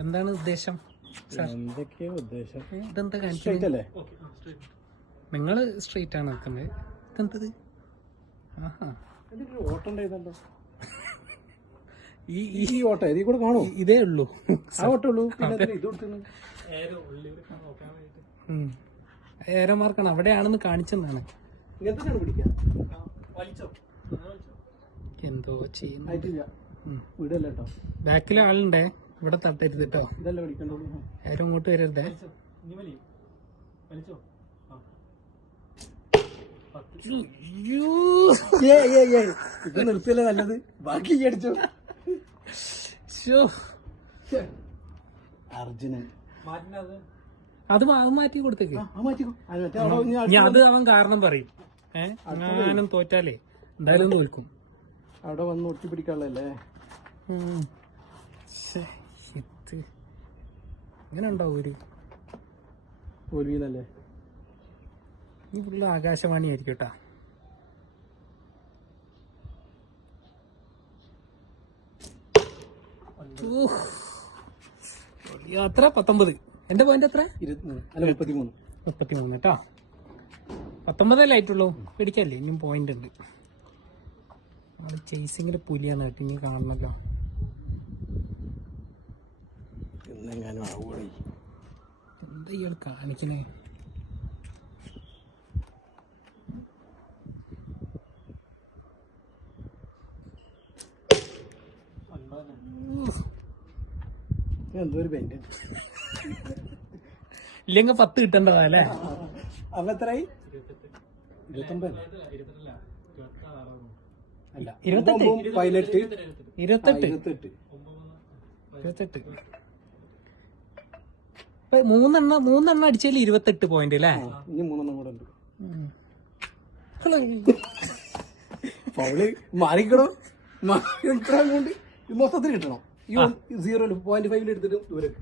എന്താണ് ഉദ്ദേശം? സാർ. ഉദ്ദേശം? ഇതെന്താ നിങ്ങൾ സ്ട്രെയിറ്റ് ആണ് നിൽക്കുന്നത്. ഇതെന്തത്? ആഹാ. ഈ ഈ ഈ ഓട്ടം ഇതിൽ കൂടെ കാണോ ഇതേ ഉള്ളൂ. ആ ഓട്ടം ഉള്ളൂ. ഏരോ മാർക്കാണ്. അവിടെയാണെന്ന് കാണിച്ചെന്നാണ്. എന്തോ ചെയ്യുന്നു ബാക്കിലെ ആളുണ്ടേ? ഇവിടെ തട്ടരുത് കേട്ടോ ആരും ഇങ്ങോട്ട് വരരുതേ. ഇത് നിർത്തിയല്ലേ നല്ലത്? ബാക്കി അടിച്ചു. അർജുനൻ. അത് അവൻ മാറ്റി കൊടുത്തേക്ക്. അത് അവൻ കാരണം പറയും. ഏഹ് തോറ്റാലേ. എന്തായാലും തോൽക്കും. അവിടെ വന്ന് ഒട്ടി ഇങ്ങനെ ഉണ്ടാവും ഒരു. തോൽവിന്നല്ലേ ഈ ഫുള്ള് ആകാശവാണി ആയിരിക്കും കേട്ടാ അത്ര പത്തൊമ്പത്. എന്റെ പോയിന്റ് എത്ര? ഇരുപത്തിമൂന്ന്. അല്ല മുപ്പത്തിമൂന്ന്. കേട്ടാ പത്തൊമ്പതല്ലേ ആയിട്ടുള്ളൂ. പിടിക്കല്ലേ? ഇനിയും പോയിന്റ് ഉണ്ട്. നമ്മൾ ചേസിങ്ങിന്റെ പുലിയാണ് കേട്ടോ. ഇനി കാണണല്ലോ. എന്നെങ്ങാനും ആവുകയാണ് എന്താ ഇയാൾ കാണിക്കണേ? എന്തോ ഒരു ബെൻഡ് ഇല്ലെങ്കിൽ പത്ത് കിട്ടേണ്ടതാ അല്ലേ? അപ്പൊ എത്രയായി? ഇരുപത്തൊമ്പത്. അല്ല ഇരുപത്തെട്ട്. പതിനെട്ട്. ഇരുപത്തെട്ട്. ഇരുപത്തെട്ട്. മൂന്നെണ്ണം മൂന്നെണ്ണം അടിച്ചാൽ ഇരുപത്തെട്ട് പോയിന്റ് അല്ലേ ഇനി മൂന്നെണ്ണം കൂടെ ഉണ്ട്. പൗൾ മാറിക്കണോ? മാറിക്കണോ കൊണ്ട് മൊത്തത്തിൽ കിട്ടണം. ഈ പോയിന്റ് ഫൈവിൽ എടുത്തിട്ട് ദൂരം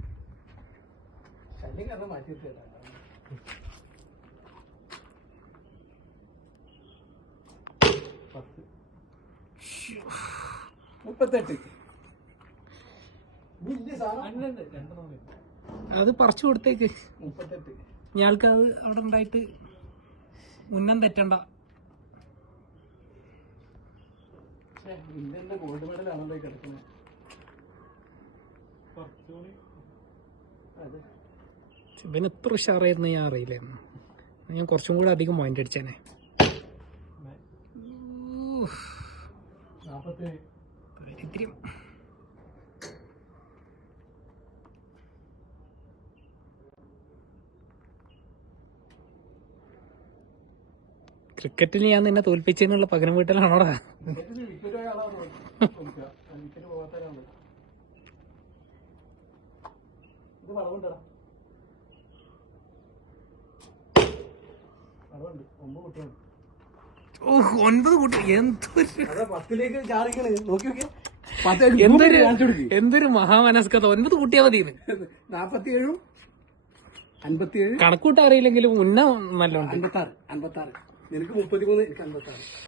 മാറ്റി. മുപ്പത്തെട്ട്. വലിയ സാധനം. അത് പറിച്ചു കൊടുത്തേക്ക്. ഞാൾക്ക് അത് അവിടെ ഉണ്ടായിട്ട് ഉന്നം തെറ്റണ്ട. ഗോൾഡ് മെഡലാണല്ലോ ഈ കിടക്കുന്നത്? അതെ. ഇവന് എത്ര ഉഷാറായിരുന്നു ഞാൻ അറിയില്ലായിരുന്നു ഞാൻ കുറച്ചും കൂടെ അധികം പോയിന്റ് അടിച്ചേനെ. നാപ്പത്തേഴ്. ക്രിക്കറ്റിൽ ഞാൻ നിന്നെ തോൽപ്പിച്ചതിനുള്ള പകരം വീട്ടിലാണോ ഒൻപത് കൂട്ടി. എന്തൊരു എന്തൊരു മഹാമനസ്കഥ കൊടുക്ക് എന്തൊരു മഹാമനസ്കത. ഒൻപത് കൂട്ടിയാ മതി നാപ്പത്തിയേഴും അൻപത്തിയേഴ് കണക്കൂട്ട അറിയില്ലെങ്കിലും ഉന്ന നല്ലോണ്ട്. അൻപത്താറ് അൻപത്താറ്. നിനക്ക് മുപ്പത്തിമൂന്ന് എനിക്ക് അൻപത്താറ്.